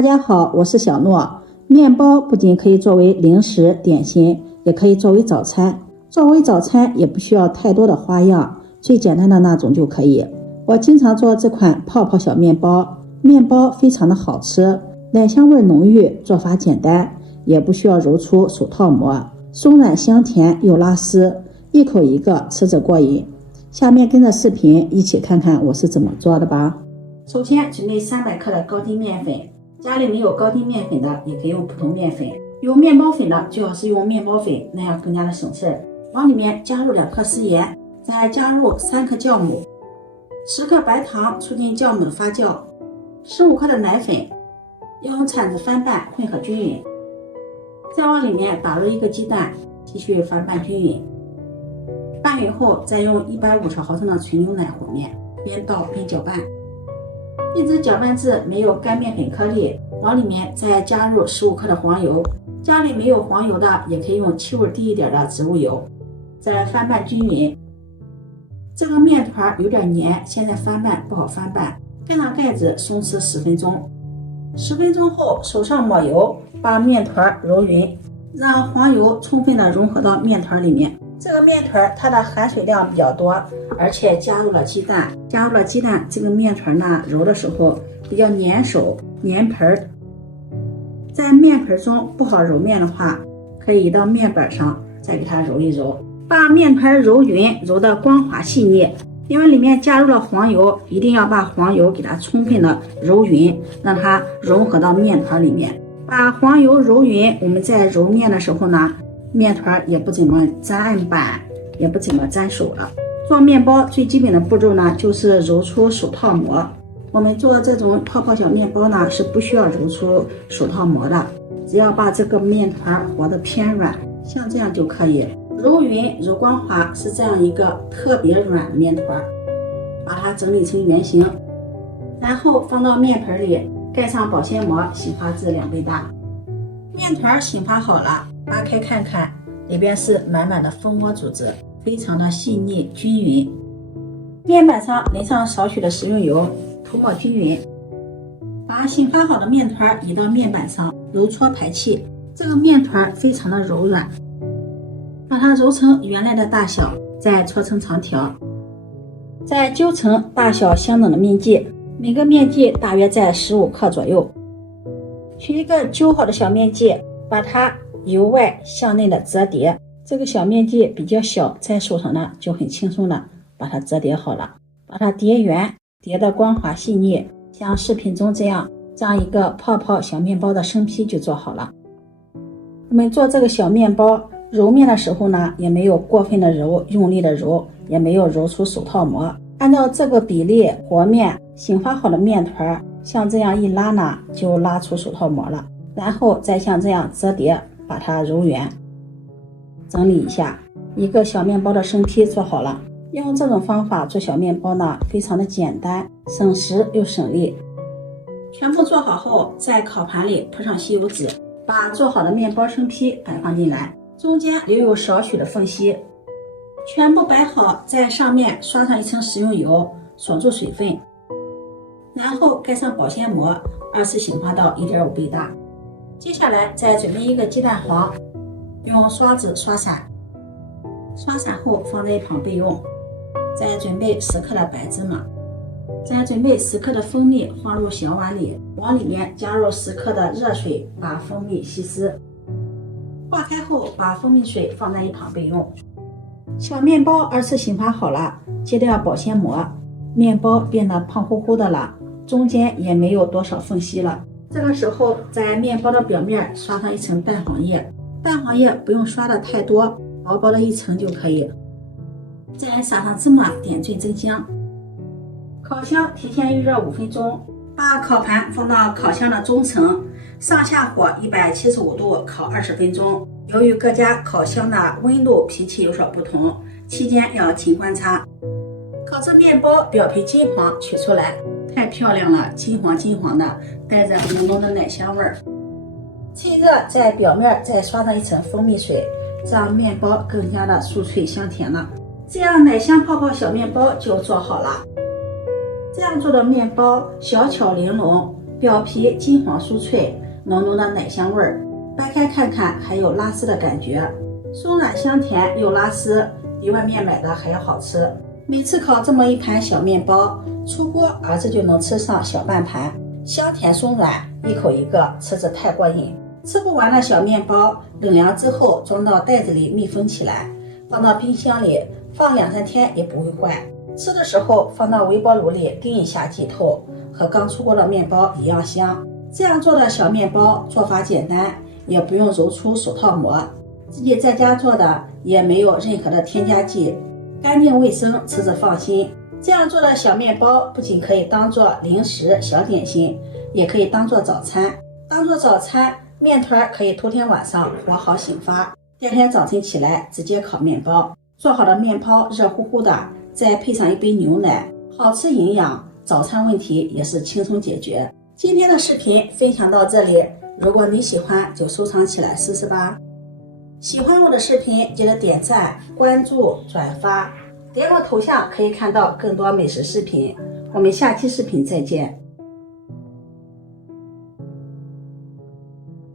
大家好，我是小诺。面包不仅可以作为零食、点心，也可以作为早餐。作为早餐也不需要太多的花样，最简单的那种就可以。我经常做这款泡泡小面包，面包非常的好吃，奶香味浓郁，做法简单，也不需要揉出手套膜，松软香甜又拉丝，一口一个，吃着过瘾。下面跟着视频一起看看我是怎么做的吧。首先准备300克的高筋面粉，家里没有高筋面粉的也可以用普通面粉，有面包粉的最好是用面包粉，那样更加的省事。往里面加入2克食盐，再加入3克酵母，10克白糖促进酵母的发酵，15克的奶粉，用铲子翻拌混合均匀，再往里面打入1个鸡蛋，继续翻拌均匀。拌匀后再用150毫升的纯牛奶和面，边倒边搅拌。一直搅拌至没有干面粉颗粒，往里面再加入15克的黄油，家里没有黄油的也可以用气味低一点的植物油，再翻拌均匀。这个面团有点黏，现在翻拌不好翻拌，盖上盖子松弛10分钟。10分钟后手上抹油，把面团揉匀，让黄油充分的融合到面团里面。这个面团它的含水量比较多，而且加入了鸡蛋，这个面团呢揉的时候比较粘手粘盆，在面盆中不好揉面的话，可以移到面板上再给它揉一揉，把面团揉匀，揉得光滑细腻。因为里面加入了黄油，一定要把黄油给它充分的揉匀，让它融合到面团里面。把黄油揉匀，我们在揉面的时候呢，面团也不怎么粘板，也不怎么粘手了。做面包最基本的步骤呢，就是揉出手套膜。我们做这种泡泡小面包呢，是不需要揉出手套膜的，只要把这个面团和得偏软，像这样就可以。揉匀揉光滑，是这样一个特别软的面团，把它整理成圆形，然后放到面盆里，盖上保鲜膜，醒发至2倍大。面团醒发好了，扒开看看，里边是满满的蜂窝组织，非常的细腻均匀。面板上淋上少许的食用油，涂抹均匀，把醒发好的面团移到面板上，揉搓排气。这个面团非常的柔软，把它揉成原来的大小，再搓成长条，再揪成大小相等的面剂，每个面剂大约在15克左右。取一个揪好的小面剂，把它由外向内的折叠，这个小面剂比较小，在手上呢就很轻松的把它折叠好了，把它叠圆，叠得光滑细腻，像视频中这样一个泡泡小面包的生坯就做好了。我们做这个小面包揉面的时候呢，也没有过分的揉，用力的揉，也没有揉出手套膜，按照这个比例和面，醒发好的面团像这样一拉呢，就拉出手套膜了，然后再像这样折叠，把它揉圆。整理一下，一个小面包的生坯做好了。用这种方法做小面包呢，非常的简单，省时又省力。全部做好后，在烤盘里铺上吸油纸，把做好的面包生坯摆放进来，中间留有少许的缝隙。全部摆好，在上面刷上一层食用油，锁住水分，然后盖上保鲜膜，2次醒发到1.5倍大。接下来再准备1个鸡蛋黄，用刷子刷散，刷散后放在一旁备用。再准备10克的白芝麻，再准备10克的蜂蜜放入小碗里，往里面加入10克的热水，把蜂蜜稀释。化开后把蜂蜜水放在一旁备用。小面包2次醒发好了，揭掉保鲜膜，面包变得胖乎乎的了，中间也没有多少缝隙了。这个时候在面包的表面刷上一层蛋黄液，蛋黄液不用刷的太多，薄薄的一层就可以。再撒上芝麻，点缀增香。烤箱提前预热5分钟，把烤盘放到烤箱的中层，上下火175度烤20分钟。由于各家烤箱的温度脾气有所不同，期间要勤观察。烤制面包表皮金黄，取出来，太漂亮了，金黄金黄的，带着浓浓的奶香味儿。趁热在表面再刷上一层蜂蜜水，让面包更加的酥脆香甜了。这样奶香泡泡小面包就做好了。这样做的面包小巧玲珑，表皮金黄酥脆，浓浓的奶香味儿，掰开看看还有拉丝的感觉，松软香甜又拉丝，比外面买的还要好吃。每次烤这么一盘小面包，出锅儿子就能吃上小半盘，香甜松软，一口一个，吃着太过瘾。吃不完的小面包冷凉之后装到袋子里密封起来，放到冰箱里放2-3天也不会坏。吃的时候放到微波炉里叮一下即透，和刚出锅的面包一样香。这样做的小面包做法简单，也不用揉出手套膜，自己在家做的也没有任何的添加剂，干净卫生，吃着放心。这样做的小面包不仅可以当做零食小点心，也可以当做早餐。当做早餐，面团可以头天晚上和好醒发，第二天早晨起来直接烤面包。做好的面包热乎乎的，再配上一杯牛奶，好吃营养，早餐问题也是轻松解决。今天的视频分享到这里，如果你喜欢就收藏起来试试吧。喜欢我的视频记得点赞、关注、转发，点我头像可以看到更多美食视频。我们下期视频再见。